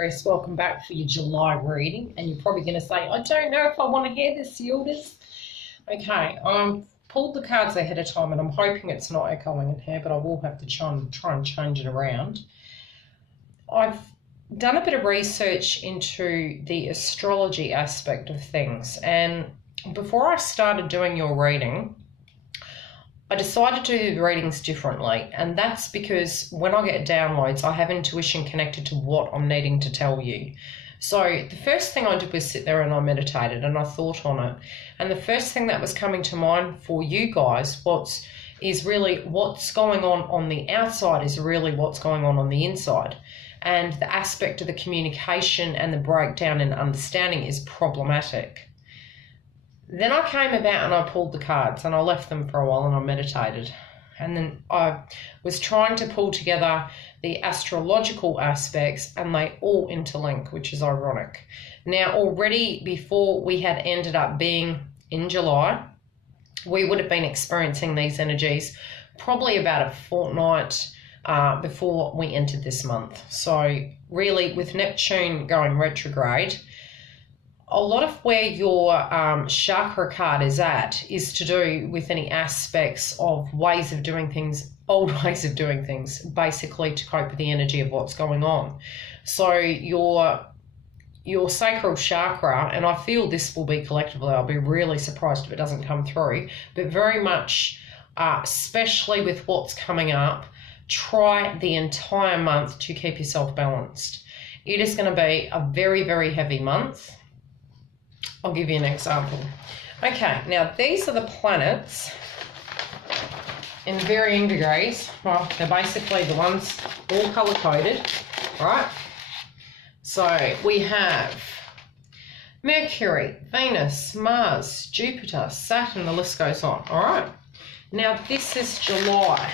Aquarius, welcome back for your July reading. And you're probably going to say, I don't know if I want to hear this, Yildiz. Okay, I've pulled the cards ahead of time and I'm hoping it's not echoing in here, but I will have to try and change it around. I've done a bit of research into the astrology aspect of things, and before I started doing your reading, I decided to do the readings differently, and that's because when I get downloads, I have intuition connected to what I'm needing to tell you. So the first thing I did was sit there and I meditated and I thought on it. And the first thing that was coming to mind for you guys is really what's going on the outside is really what's going on the inside. And the aspect of the communication and the breakdown and understanding is problematic. Then I came about and I pulled the cards and I left them for a while and I meditated. And then I was trying to pull together the astrological aspects and they all interlink, which is ironic. Now, already before we had ended up being in July, we would have been experiencing these energies probably about a fortnight before we entered this month. So really, with Neptune going retrograde, a lot of where your chakra card is at is to do with any aspects of ways of doing things, old ways of doing things, basically to cope with the energy of what's going on. So your sacral chakra, and I feel this will be collectively, I'll be really surprised if it doesn't come through, but very much, especially with what's coming up, try the entire month to keep yourself balanced. It is going to be a very, very heavy month. I'll give you an example. Okay, now these are the planets in varying degrees. Well, they're basically the ones all color-coded, right? So we have Mercury, Venus, Mars, Jupiter, Saturn, the list goes on, all right? Now this is July.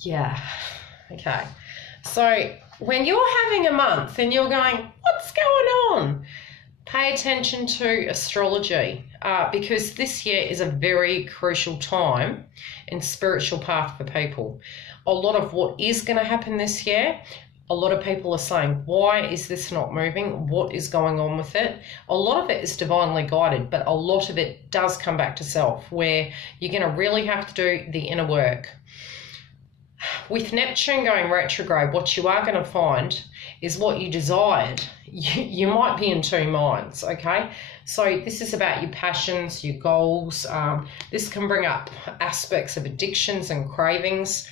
Yeah, okay. So when you're having a month and you're going, what's going on? Pay attention to astrology because this year is a very crucial time in spiritual path for people. A lot of what is going to happen this year, a lot of people are saying, why is this not moving? What is going on with it? A lot of it is divinely guided, but a lot of it does come back to self, where you're going to really have to do the inner work. With Neptune going retrograde, what you are going to find is what you desired. You might be in two minds, okay? So this is about your passions, your goals. This can bring up aspects of addictions and cravings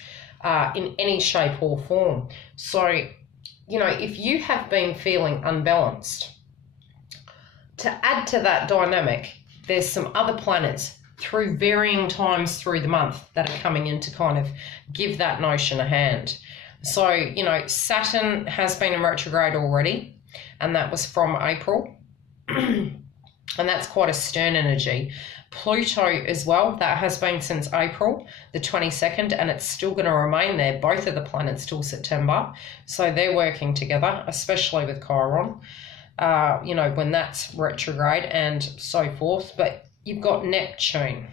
in any shape or form. So, you know, if you have been feeling unbalanced, to add to that dynamic, there's some other planets through varying times through the month that are coming in to kind of give that notion a hand. So, you know, Saturn has been in retrograde already, and that was from April. And that's quite a stern energy. Pluto as well, that has been since April the 22nd, and it's still going to remain there, both of the planets, till September. So they're working together, especially with Chiron, you know, when that's retrograde and so forth. But you've got Neptune.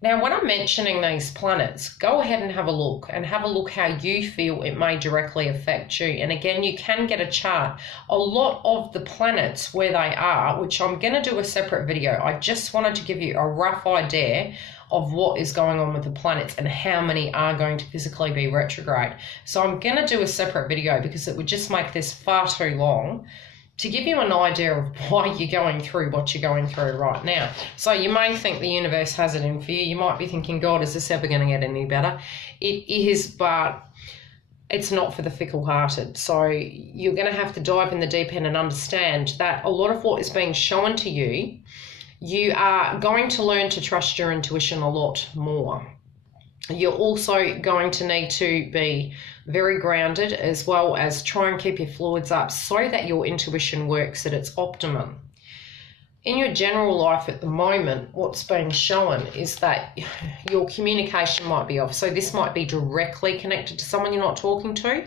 Now, when I'm mentioning these planets, go ahead and have a look how you feel it may directly affect you. And again, you can get a chart. A lot of the planets where they are, which I'm going to do a separate video, I just wanted to give you a rough idea of what is going on with the planets and how many are going to physically be retrograde. So I'm going to do a separate video because it would just make this far too long to give you an idea of why you're going through what you're going through right now. So you may think the universe has it in for you. You might be thinking, God, is this ever going to get any better? It is, but it's not for the fickle-hearted. So you're going to have to dive in the deep end and understand that a lot of what is being shown to you, you are going to learn to trust your intuition a lot more. You're also going to need to be very grounded, as well as try and keep your fluids up so that your intuition works at its optimum. In your general life at the moment, what's being shown is that your communication might be off. So this might be directly connected to someone you're not talking to,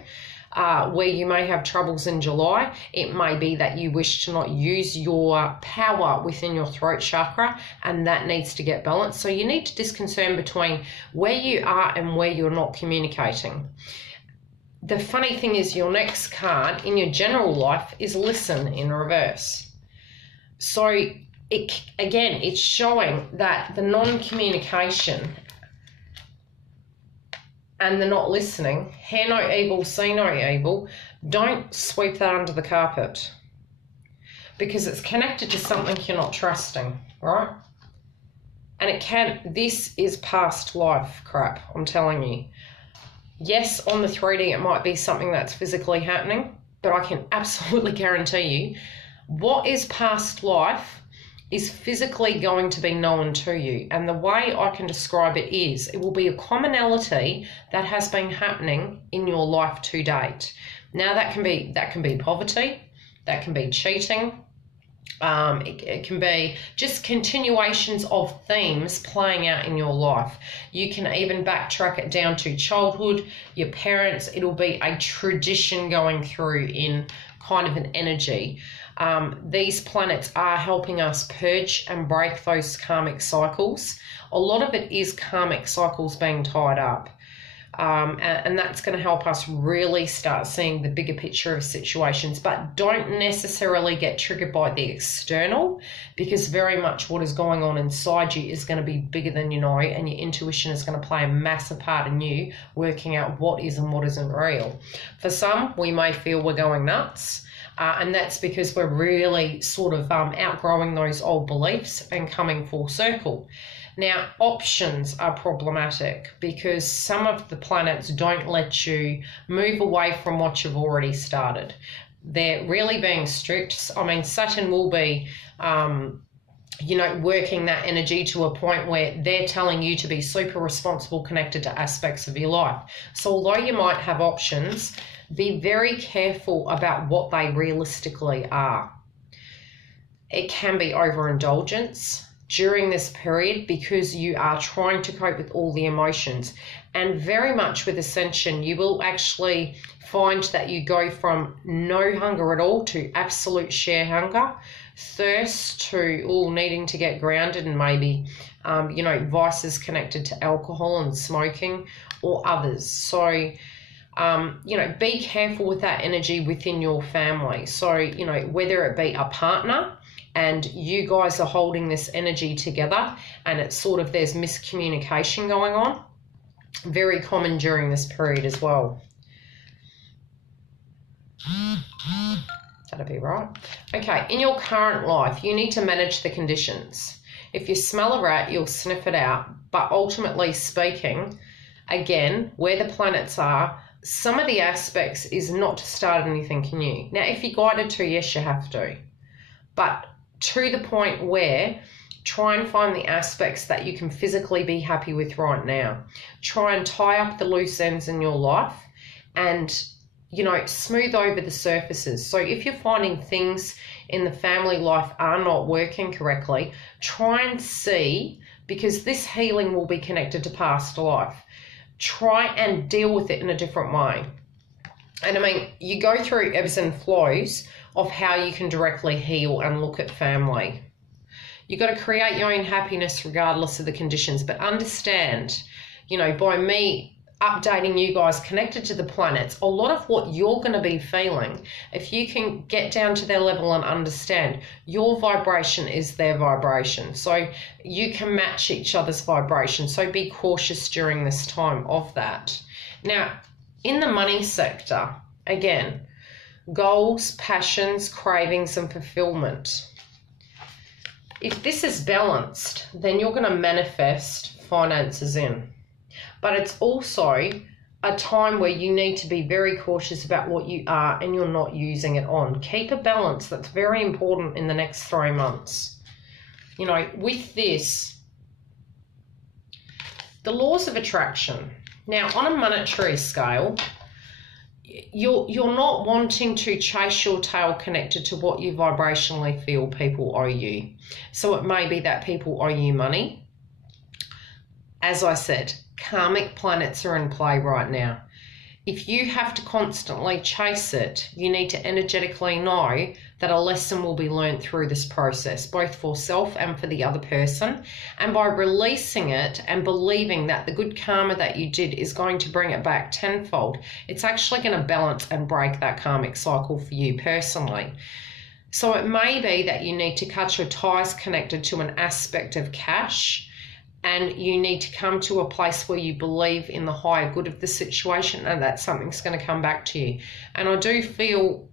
where you may have troubles in July. It may be that you wish to not use your power within your throat chakra, and that needs to get balanced. So you need to discern between where you are and where you're not communicating. the funny thing is your next card in your general life is listen in reverse. So it's showing that the non-communication and the not listening, hear no evil, see no evil, don't sweep that under the carpet, because it's connected to something you're not trusting, right? And this is past life crap, I'm telling you. Yes, on the 3D, it might be something that's physically happening, but I can absolutely guarantee you what is past life is physically going to be known to you. And the way I can describe it is, it will be a commonality that has been happening in your life to date. Now that can be poverty, that can be cheating, it can be just continuations of themes playing out in your life. You can even backtrack it down to childhood, your parents. It'll be a tradition going through in kind of an energy. These planets are helping us purge and break those karmic cycles. A lot of it is karmic cycles being tied up. And that's going to help us really start seeing the bigger picture of situations, but don't necessarily get triggered by the external, because very much what is going on inside you is going to be bigger than you know, and your intuition is going to play a massive part in you working out what is and what isn't real. For some, we may feel we're going nuts. And that's because we're really sort of outgrowing those old beliefs and coming full circle. Now, options are problematic because some of the planets don't let you move away from what you've already started. They're really being strict. I mean, Saturn will be, working that energy to a point where they're telling you to be super responsible, connected to aspects of your life. So although you might have options, be very careful about what they realistically are. It can be overindulgence during this period because you are trying to cope with all the emotions. And very much with Ascension, you will actually find that you go from no hunger at all to absolute sheer hunger, thirst to needing to get grounded, and maybe, vices connected to alcohol and smoking or others. So, be careful with that energy within your family. So, whether it be a partner and you guys are holding this energy together and it's sort of there's miscommunication going on, very common during this period as well. That'll be right. Okay, in your current life, you need to manage the conditions. If you smell a rat, you'll sniff it out. But ultimately speaking, again, where the planets are, some of the aspects is not to start anything new. Now, if you're guided to, yes, you have to. But to the point where try and find the aspects that you can physically be happy with right now. Try and tie up the loose ends in your life and, smooth over the surfaces. So if you're finding things in the family life are not working correctly, try and see, because this healing will be connected to past life. Try and deal with it in a different way. And I mean, you go through ebbs and flows of how you can directly heal and look at family. You've got to create your own happiness regardless of the conditions, but understand, by me updating you guys connected to the planets, a lot of what you're going to be feeling, if you can get down to their level and understand your vibration is their vibration, so you can match each other's vibration. So be cautious during this time of that. Now, in the money sector, again, goals, passions, cravings, and fulfillment. If this is balanced, then you're going to manifest finances in. But it's also a time where you need to be very cautious about what you are and you're not using it on. Keep a balance. That's very important in the next 3 months. With this, the laws of attraction. Now, on a monetary scale, you're not wanting to chase your tail connected to what you vibrationally feel people owe you. So it may be that people owe you money. As I said, karmic planets are in play right now. If you have to constantly chase it, you need to energetically know that a lesson will be learned through this process, both for self and for the other person. And by releasing it and believing that the good karma that you did is going to bring it back tenfold, it's actually going to balance and break that karmic cycle for you personally. So it may be that you need to cut your ties connected to an aspect of cash, and you need to come to a place where you believe in the higher good of the situation and that something's going to come back to you. And I do feel,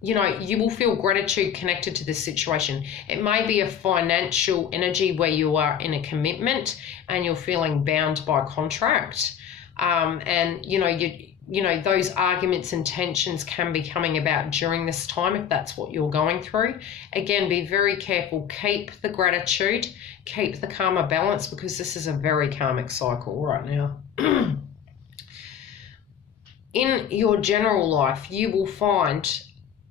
you know, you will feel gratitude connected to this situation. It may be a financial energy where you are in a commitment and you're feeling bound by contract. And, you know, those arguments and tensions can be coming about during this time if that's what you're going through. Again, be very careful. Keep the gratitude, keep the karma balance, because this is a very karmic cycle right now. In your general life, you will find,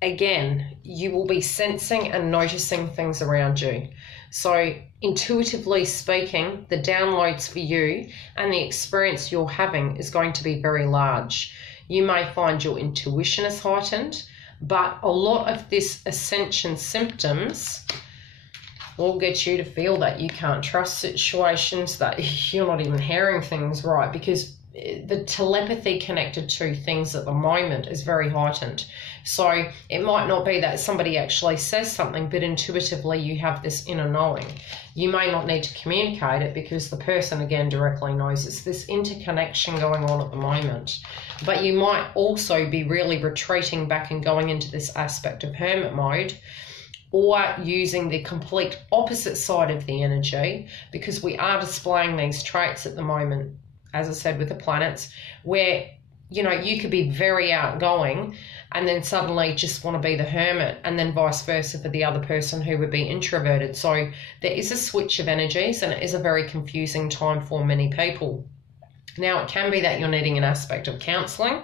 again, you will be sensing and noticing things around you. So intuitively speaking, the downloads for you and the experience you're having is going to be very large. You may find your intuition is heightened, but a lot of this ascension symptoms will get you to feel that you can't trust situations, that you're not even hearing things right, because the telepathy connected to things at the moment is very heightened. So it might not be that somebody actually says something, but intuitively you have this inner knowing. You may not need to communicate it because the person, again, directly knows. It's this interconnection going on at the moment. But you might also be really retreating back and going into this aspect of hermit mode, or using the complete opposite side of the energy, because we are displaying these traits at the moment, as I said, with the planets, where, you know, you could be very outgoing and then suddenly just want to be the hermit, and then vice versa for the other person who would be introverted. So there is a switch of energies, and it is a very confusing time for many people. Now, it can be that you're needing an aspect of counselling,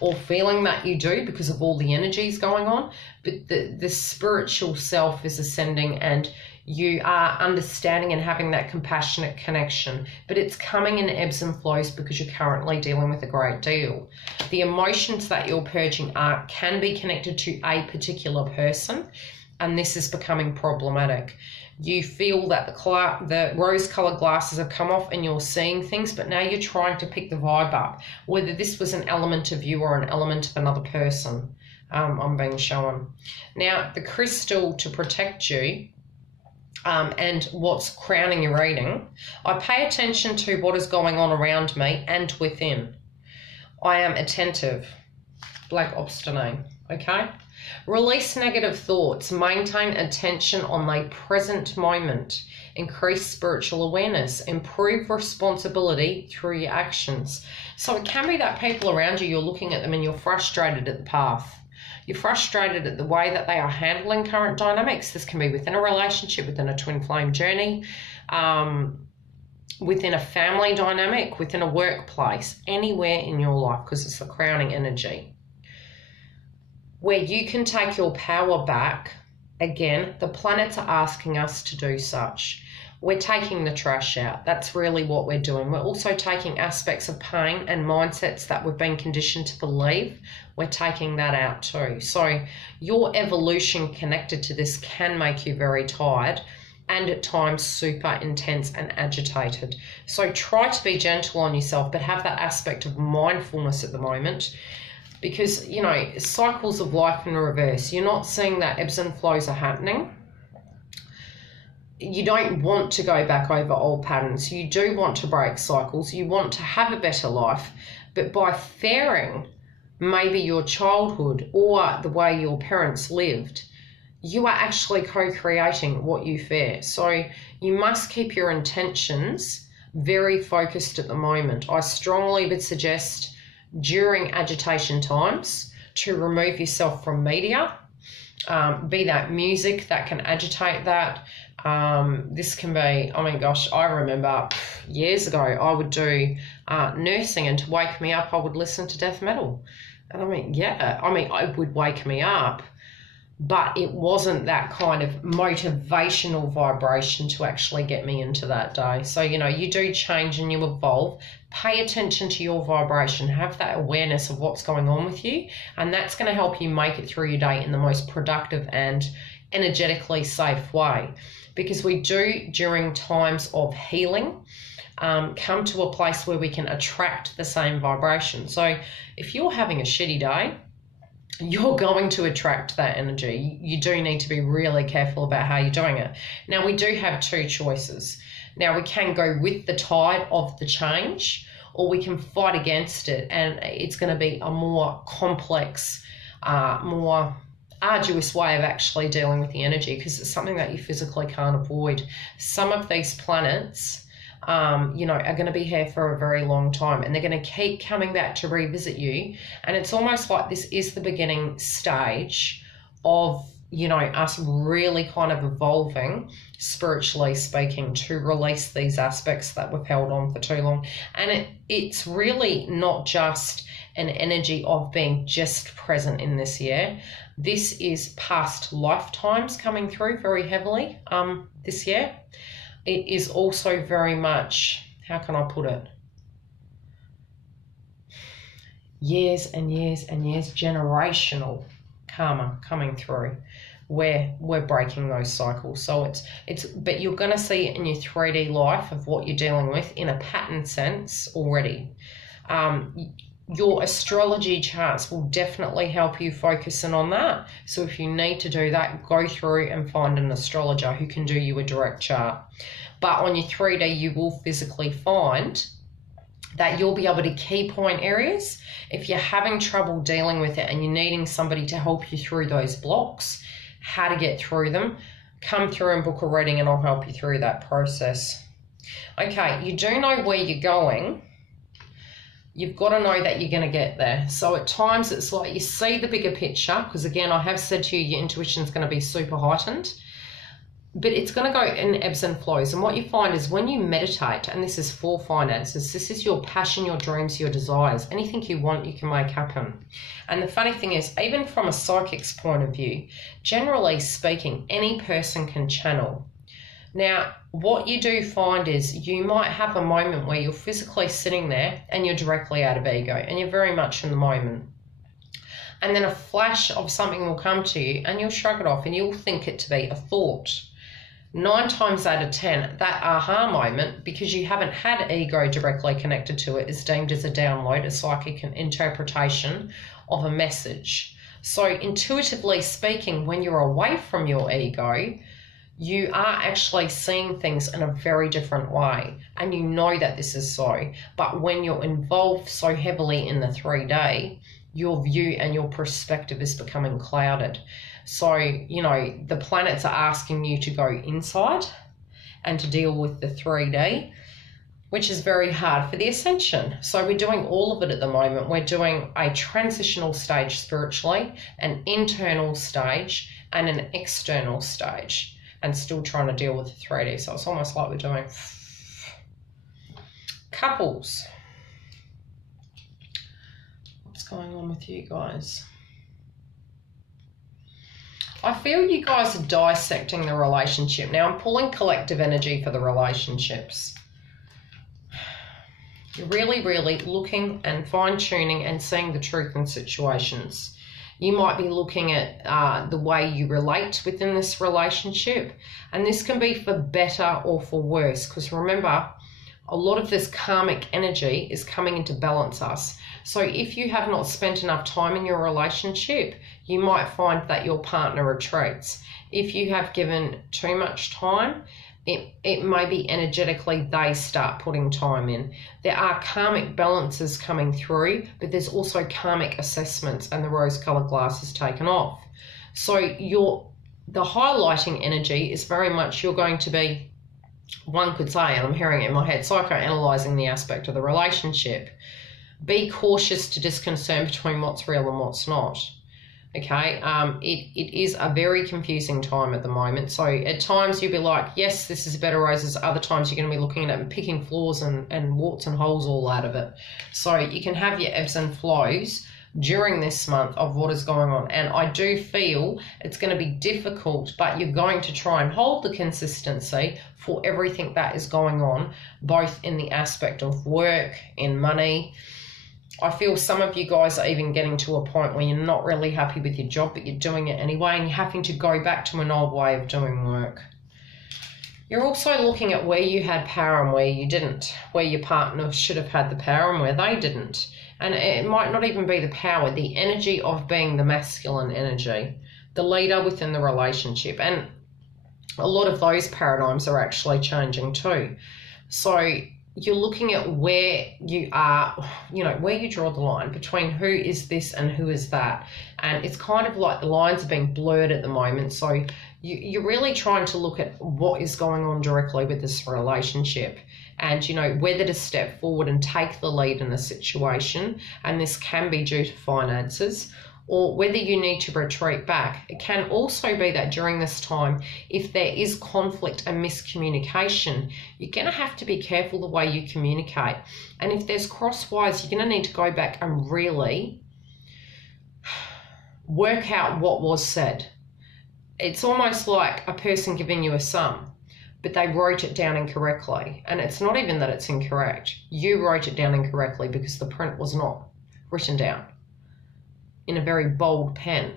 or feeling that you do because of all the energies going on, but the spiritual self is ascending and you are understanding and having that compassionate connection, but it's coming in ebbs and flows because you're currently dealing with a great deal. The emotions that you're purging can be connected to a particular person, and this is becoming problematic. You feel that the rose-colored glasses have come off and you're seeing things, but now you're trying to pick the vibe up, whether this was an element of you or an element of another person. I'm being shown. Now, the crystal to protect you, and what's crowning your reading, I pay attention to what is going on around me and within. I am attentive, black obstinate, okay? Release negative thoughts, maintain attention on the present moment, increase spiritual awareness, improve responsibility through your actions. So it can be that people around you, you're looking at them and you're frustrated at the path. You're frustrated at the way that they are handling current dynamics. This can be within a relationship, within a twin flame journey, within a family dynamic, within a workplace, anywhere in your life, because it's the crowning energy. Where you can take your power back, again, the planets are asking us to do such. We're taking the trash out. That's really what we're doing. We're also taking aspects of pain and mindsets that we've been conditioned to believe. We're taking that out too. So your evolution connected to this can make you very tired and at times super intense and agitated. So try to be gentle on yourself, but have that aspect of mindfulness at the moment, because, you know, cycles of life in reverse. You're not seeing that ebbs and flows are happening. You don't want to go back over old patterns. You do want to break cycles. You want to have a better life. But by fearing maybe your childhood or the way your parents lived, you are actually co-creating what you fear. So you must keep your intentions very focused at the moment. I strongly would suggest during agitation times to remove yourself from media, be that music that can agitate that. This can be, I mean, gosh, I remember years ago I would do nursing, and to wake me up I would listen to death metal. And I mean, yeah, I mean, it would wake me up, but it wasn't that kind of motivational vibration to actually get me into that day. So, you know, you do change and you evolve. Pay attention to your vibration. Have that awareness of what's going on with you, and that's going to help you make it through your day in the most productive and energetically safe way. Because we do, during times of healing, come to a place where we can attract the same vibration. So if you're having a shitty day, you're going to attract that energy. You do need to be really careful about how you're doing it. Now, we do have two choices. Now, we can go with the tide of the change, or we can fight against it, and it's going to be a more complex, more arduous way of actually dealing with the energy, because it's something that you physically can't avoid. Some of these planets, you know, are going to be here for a very long time, and they're going to keep coming back to revisit you. And it's almost like this is the beginning stage of, you know, us really kind of evolving, spiritually speaking, to release these aspects that we've held on for too long. And it's really not just an energy of being just present in this year. This is past lifetimes coming through very heavily this year. It is also very much, how can I put it? Years and years and years, generational karma coming through, where we're breaking those cycles. So but you're going to see it in your 3D life of what you're dealing with in a pattern sense already. Your astrology charts will definitely help you focus in on that. So if you need to do that, go through and find an astrologer who can do you a direct chart. But on your 3D, you will physically find that you'll be able to key point areas. If you're having trouble dealing with it and you're needing somebody to help you through those blocks, how to get through them, come through and book a reading and I'll help you through that process. Okay, you do know where you're going. You've got to know that you're going to get there. So at times it's like you see the bigger picture, because again, I have said to you, your intuition is going to be super heightened, but it's going to go in ebbs and flows. And what you find is when you meditate, and this is for finances, this is your passion, your dreams, your desires, anything you want, you can make happen. And the funny thing is, even from a psychic's point of view, generally speaking, any person can channel. Now, what you do find is you might have a moment where you're physically sitting there and you're directly out of ego and you're very much in the moment. And then a flash of something will come to you and you'll shrug it off and you'll think it to be a thought. 9 times out of 10, that aha moment, because you haven't had ego directly connected to it, is deemed as a download, a psychic interpretation of a message. So intuitively speaking, when you're away from your ego, you are actually seeing things in a very different way, and you know that this is so. But when you're involved so heavily in the 3D, your view and your perspective is becoming clouded. So, you know, the planets are asking you to go inside and to deal with the 3D, which is very hard for the ascension. So we're doing all of it at the moment. We're doing a transitional stage spiritually, an internal stage, and an external stage, and still trying to deal with the 3D. So it's almost like we're doing couples. What's going on with you guys? I feel you guys are dissecting the relationship. Now I'm pulling collective energy for the relationships. You're really, really looking and fine-tuning and seeing the truth in situations. You might be looking at the way you relate within this relationship, and this can be for better or for worse, because remember, a lot of this karmic energy is coming in to balance us. So if you have not spent enough time in your relationship, you might find that your partner retreats. If you have given too much time, it may be energetically they start putting time in. There are karmic balances coming through, but there's also karmic assessments, and the rose-colored glass is taken off. So the highlighting energy is very much you're going to be, one could say, and I'm hearing it in my head, psychoanalyzing the aspect of the relationship. Be cautious to discern between what's real and what's not. Okay, it is a very confusing time at the moment. So at times you'll be like, yes, this is better roses. Other times you're going to be looking at it and picking flaws and warts and holes all out of it. So you can have your ebbs and flows, during this month of what is going on. And I do feel it's going to be difficult, but you're going to try and hold the consistency for everything that is going on, both in the aspect of work, in money. I feel some of you guys are even getting to a point where you're not really happy with your job, but you're doing it anyway, and you're having to go back to an old way of doing work. You're also looking at where you had power and where you didn't, where your partner should have had the power and where they didn't. And it might not even be the power, the energy of being the masculine energy, the leader within the relationship. And a lot of those paradigms are actually changing too. So you're looking at where you are, you know, where you draw the line between who is this and who is that. And it's kind of like the lines are being blurred at the moment. So you're really trying to look at what is going on directly with this relationship, and, you know, whether to step forward and take the lead in the situation. And this can be due to finances, or whether you need to retreat back. It can also be that during this time, if there is conflict and miscommunication, you're going to have to be careful the way you communicate. And if there's crosswise, you're going to need to go back and really work out what was said. It's almost like a person giving you a sum, but they wrote it down incorrectly. And it's not even that it's incorrect. You wrote it down incorrectly because the print was not written down in a very bold pen.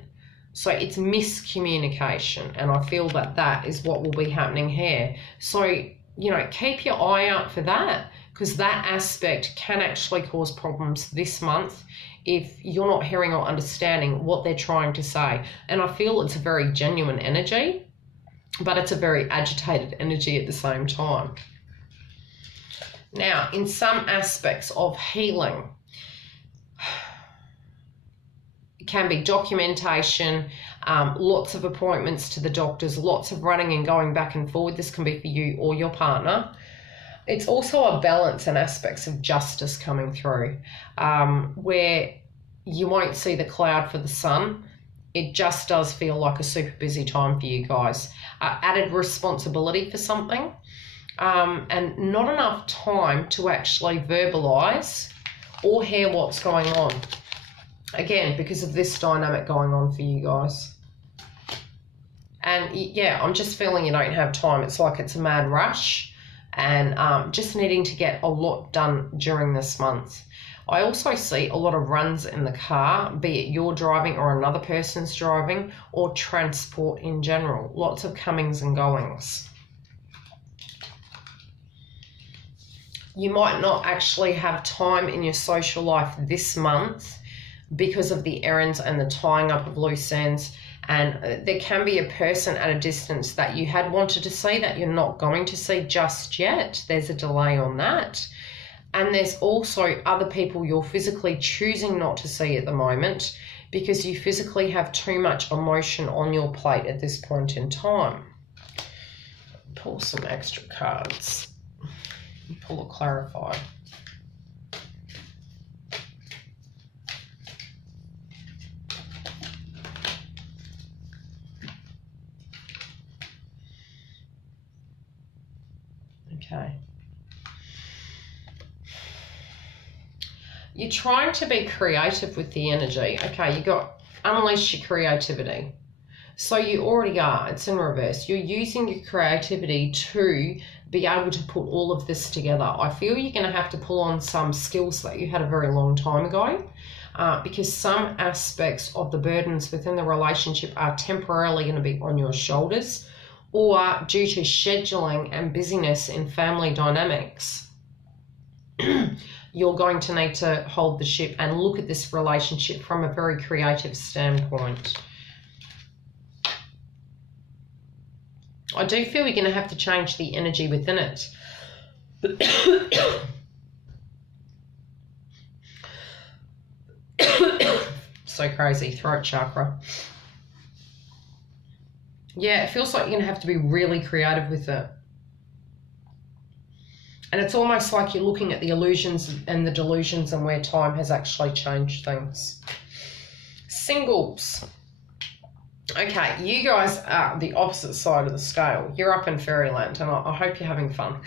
So it's miscommunication, and I feel that that is what will be happening here. So, you know, keep your eye out for that, because that aspect can actually cause problems this month if you're not hearing or understanding what they're trying to say. And I feel it's a very genuine energy, but it's a very agitated energy at the same time. Now, in some aspects of healing, it can be documentation, lots of appointments to the doctors, lots of running and going back and forward. This can be for you or your partner. It's also a balance and aspects of justice coming through, where you won't see the cloud for the sun. It just does feel like a super busy time for you guys. Added responsibility for something, and not enough time to actually verbalize or hear what's going on. Again, because of this dynamic going on for you guys. And yeah, I'm just feeling you don't have time. It's like it's a mad rush, and just needing to get a lot done during this month. I also see a lot of runs in the car, be it you're driving or another person's driving, or transport in general. Lots of comings and goings. You might not actually have time in your social life this month because of the errands and the tying up of loose ends. And there can be a person at a distance that you had wanted to see that you're not going to see just yet. There's a delay on that. And there's also other people you're physically choosing not to see at the moment because you physically have too much emotion on your plate at this point in time. Pull some extra cards. Pull a clarify. Okay. You're trying to be creative with the energy. Okay, you got unleash your creativity. So you already are. It's in reverse. You're using your creativity to be able to put all of this together. I feel you're going to have to pull on some skills that you had a very long time ago, because some aspects of the burdens within the relationship are temporarily going to be on your shoulders, or due to scheduling and busyness in family dynamics. You're going to need to hold the ship and look at this relationship from a very creative standpoint. I do feel you're going to have to change the energy within it. So crazy, throat chakra. Yeah, it feels like you're going to have to be really creative with it. And it's almost like you're looking at the illusions and the delusions and where time has actually changed things. Singles. Okay, you guys are the opposite side of the scale. You're up in fairyland, and I hope you're having fun.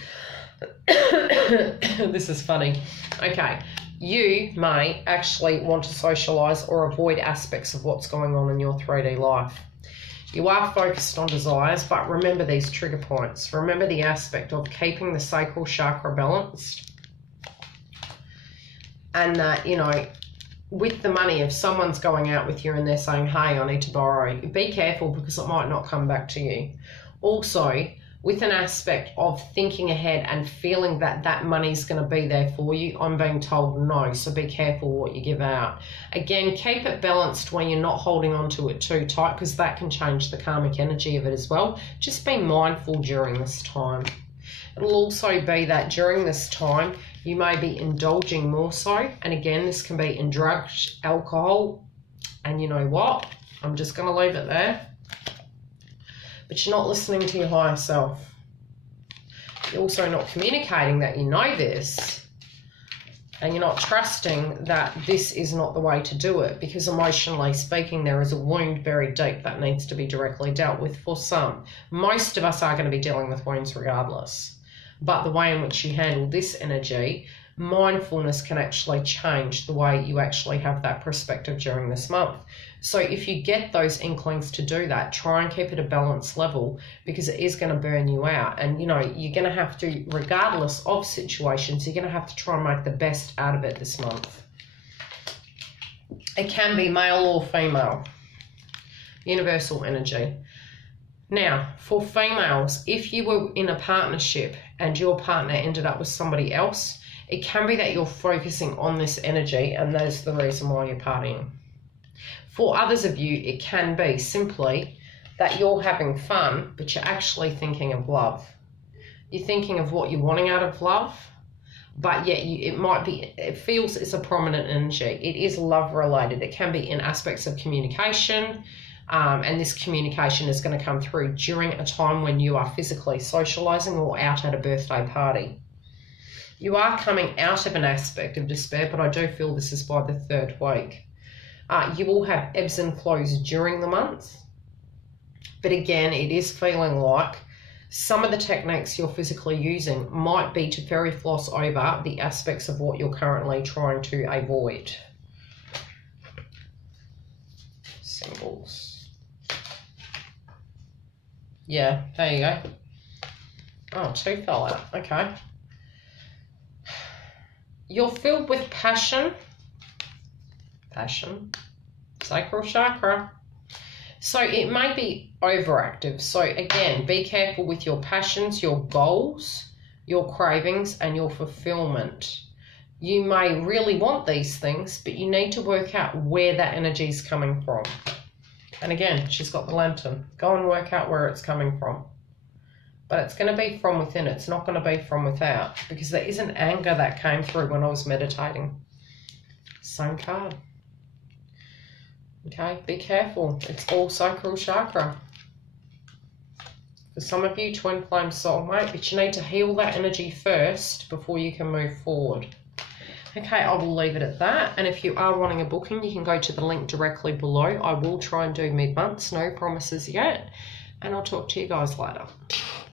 This is funny. Okay, You may actually want to socialise or avoid aspects of what's going on in your 3D life. You are focused on desires, but remember these trigger points. Remember the aspect of keeping the sacral chakra balanced. And that, you know, with the money, if someone's going out with you and they're saying, hey, I need to borrow, be careful because it might not come back to you. Also, with an aspect of thinking ahead and feeling that that money's going to be there for you, I'm being told no, so be careful what you give out. Again, keep it balanced when you're not holding on to it too tight, because that can change the karmic energy of it as well. Just be mindful during this time. It'll also be that during this time, you may be indulging more so. And again, this can be in drugs, alcohol, and you know what? I'm just going to leave it there. But you're not listening to your higher self. You're also not communicating that you know this. And you're not trusting that this is not the way to do it, because emotionally speaking, there is a wound very deep that needs to be directly dealt with for some. Most of us are going to be dealing with wounds regardless. But the way in which you handle this energy, mindfulness can actually change the way you actually have that perspective during this month. So if you get those inklings to do that, try and keep it a balanced level, because it is going to burn you out. And, you know, you're going to have to, regardless of situations, you're going to have to try and make the best out of it this month. It can be male or female. Universal energy. Now, for females, if you were in a partnership and your partner ended up with somebody else, it can be that you're focusing on this energy and that's the reason why you're partying. For others of you, it can be simply that you're having fun, but you're actually thinking of love. You're thinking of what you're wanting out of love, but yet it feels it's a prominent energy. It is love related. It can be in aspects of communication, and this communication is going to come through during a time when you are physically socializing or out at a birthday party. You are coming out of an aspect of despair, but I do feel this is by the 3rd week. You will have ebbs and flows during the month, but again, it is feeling like some of the techniques you're physically using might be to fairy floss over the aspects of what you're currently trying to avoid. Symbols. Yeah, there you go. Oh, 2 fell out. Okay. You're filled with passion. Passion. Sacral chakra. So it may be overactive. So again, be careful with your passions, your goals, your cravings, and your fulfillment. You may really want these things, but you need to work out where that energy is coming from. And again, she's got the lantern. Go and work out where it's coming from. But it's going to be from within. It's not going to be from without, because there is an anger that came through when I was meditating. Same card. Okay, be careful. It's all sacral chakra. For some of you, twin flame soulmate, but you need to heal that energy first before you can move forward. Okay, I will leave it at that. And if you are wanting a booking, you can go to the link directly below. I will try and do mid-months, no promises yet. And I'll talk to you guys later.